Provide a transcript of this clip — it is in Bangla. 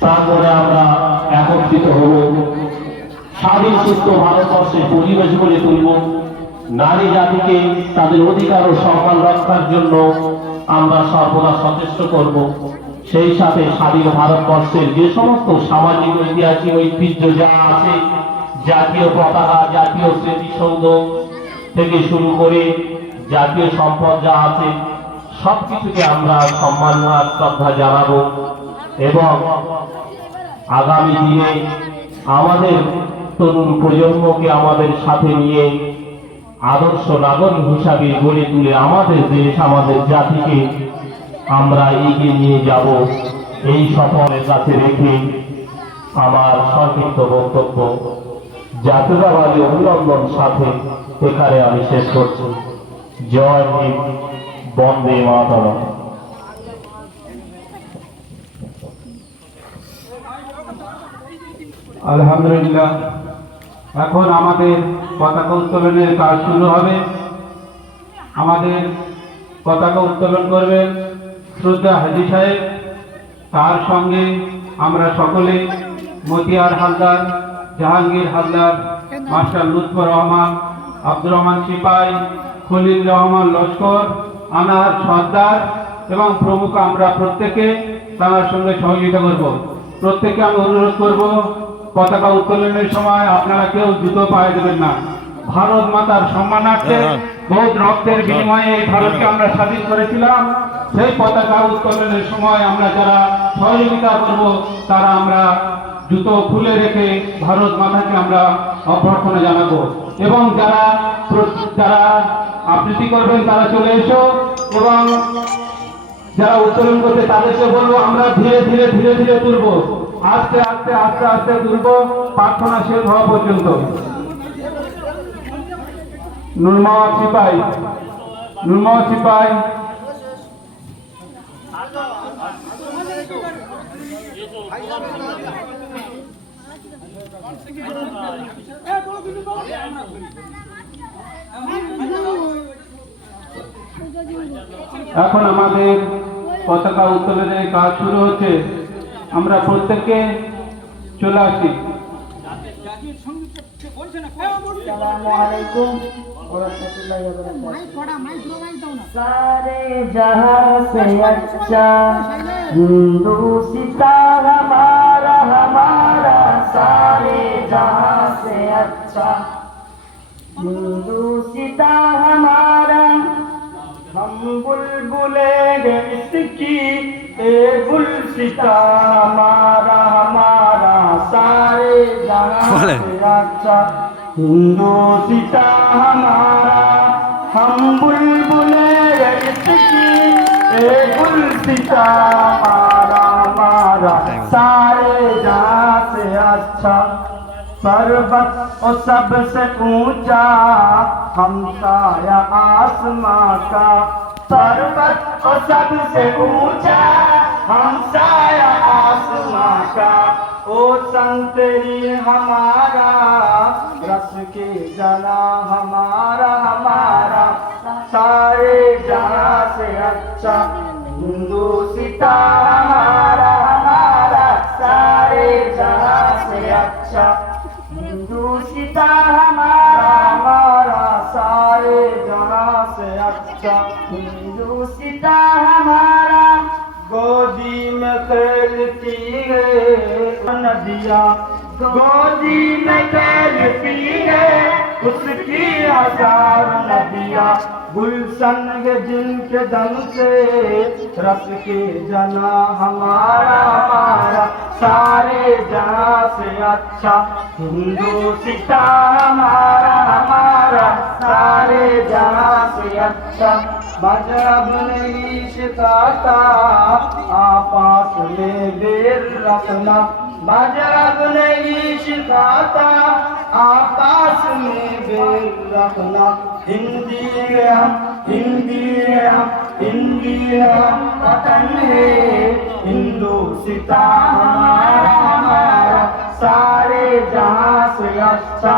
প্রাঙ্গণে আমরা একত্রিত হব, স্বাধীন, সুস্থ ভারতবর্ষে পরিবেশ গড়ে তুলব, নারী জাতিকে তাদের অধিকার ও সম্মান রক্ষার জন্য আমরা সর্বদা সচেষ্ট করব। সেই সাথে স্বাধীন ভারতবর্ষের যে সমস্ত সামাজিক, ঐতিহাসিক, ঐতিহ্য যা আছে, জাতীয় পতাকা, জাতীয় স্মৃতিসৌধ থেকে শুরু করে জাতীয় সম্পদ যা আছে সবকিছুকে আমরা সম্মান আর শ্রদ্ধা জানাব এবং আগামী দিনে আমাদের তরুণ প্রজন্মকে আমাদের সাথে নিয়ে আদর্শ নাগরিক হিসাবে গড়ে তুলে আমাদের দেশ, আমাদের জাতিকে আমরা এগিয়ে নিয়ে যাব। এই সফরের কাছে রেখে আমার সংক্ষিপ্ত বক্তব্য। জাতীয়তাবাদী অভিনন্দন সাথে এখানে আমি শেষ করছি। জয় হিন্দ বন্দে মাতরম। আলহামদুলিল্লাহ। এখন আমাদের পতাকা উত্তোলনের কাজ শুরু হবে। আমাদের পতাকা উত্তোলন করবেন শ্রদ্ধা হাজি সাহেব। তার সঙ্গে আমরা সকলে, মতিয়ার হালদার, জাহাঙ্গীর হালদার, মাস্টার লুৎফর রহমান, আব্দুর রহমান সিপাই খলিল রহমান লস্কর আনার সর্দার এবং প্রমুখ আমরা প্রত্যেকে তার সঙ্গে সহযোগিতা করব। প্রত্যেকে আমি অনুরোধ করব পতাকা উত্তোলনের সময় আপনারা কেউ জুতো পায়ে দেবেন না। ভারত মাতার সম্মানার্থে বহুত রক্তের বিনিময়ে এই ভারতকে আমরা স্বাধীন করেছিলাম। সেই পতাকা উত্তোলনের সময় আমরা যারা সহযোগিতা করব তারা আমরা জুতো খুলে রেখে ভারত মাতাকে আমরা অভ্যর্থনা জানাব। এবং যারা যারা আবৃত্তি করবেন? তারা চলে এসো এবং যারা উত্তোলন করছে তাদেরকে বলব, আমরা ধীরে ধীরে ধীরে ধীরে তুলবো। আস্তে আস্তে আস্তে আস্তে তুলবো, প্রার্থনা শেষ হওয়া পর্যন্ত। নুরমাওয়া সিপাই নুরমাওয়া সিপাই। এখন আমাদের পতাকা উত্তোলনের কাজ শুরু হচ্ছে আমরা প্রত্যেককে চলে আসি আসসালামু আলাইকুম ওয়া রাহমাতুল্লাহি ওয়া বারাকাতুহু মাইক পড়া মাইক মোবাইল দাও না सारे जहां से अच्छा हिंदुस्ता हमारा हमारा सारे जहां से अच्छा ہندو ہندوستہ ہمارا ہم بلبلیں گے اس کی اے گلستہ ہمارا ہمارا سارے جہاں ہندوستہ ہمارا ہم بلبلیں گے اس کی اے گلستہ ہمارا ہمارا سارے جہاں سے اچھا پربت سب سے اونچا ہم سایہ آسمان کا۔ پربت سب سے اونچا ہم سایا آسمان کا۔ او سنتری ہمارا، رس کے جنا ہمارا ہمارا۔ سارے جہاں سے اچھا ہندو ستارہ ستا ہمارا گودی میں کھیلتی ہے ندیا گودی میں کھیلتی ہے، اس کی آزار ندیا گلشن کے جن کے دم سے رس کے جنا ہمارا ہمارا۔ سارے جہاں سے اچھا ہندو ستا ہمارا ہمارا۔ سارے جہاں اچھا مذہب نہیں سکھاتا آپاس میں بیر رکھنا مذہب نہیں سکھاتا آپاس میں بیر رکھنا ہندی ہے ہندی ہے ہندی ہے وطن ہے ہندو ستا ہمارا سارے جہاں سے اچھا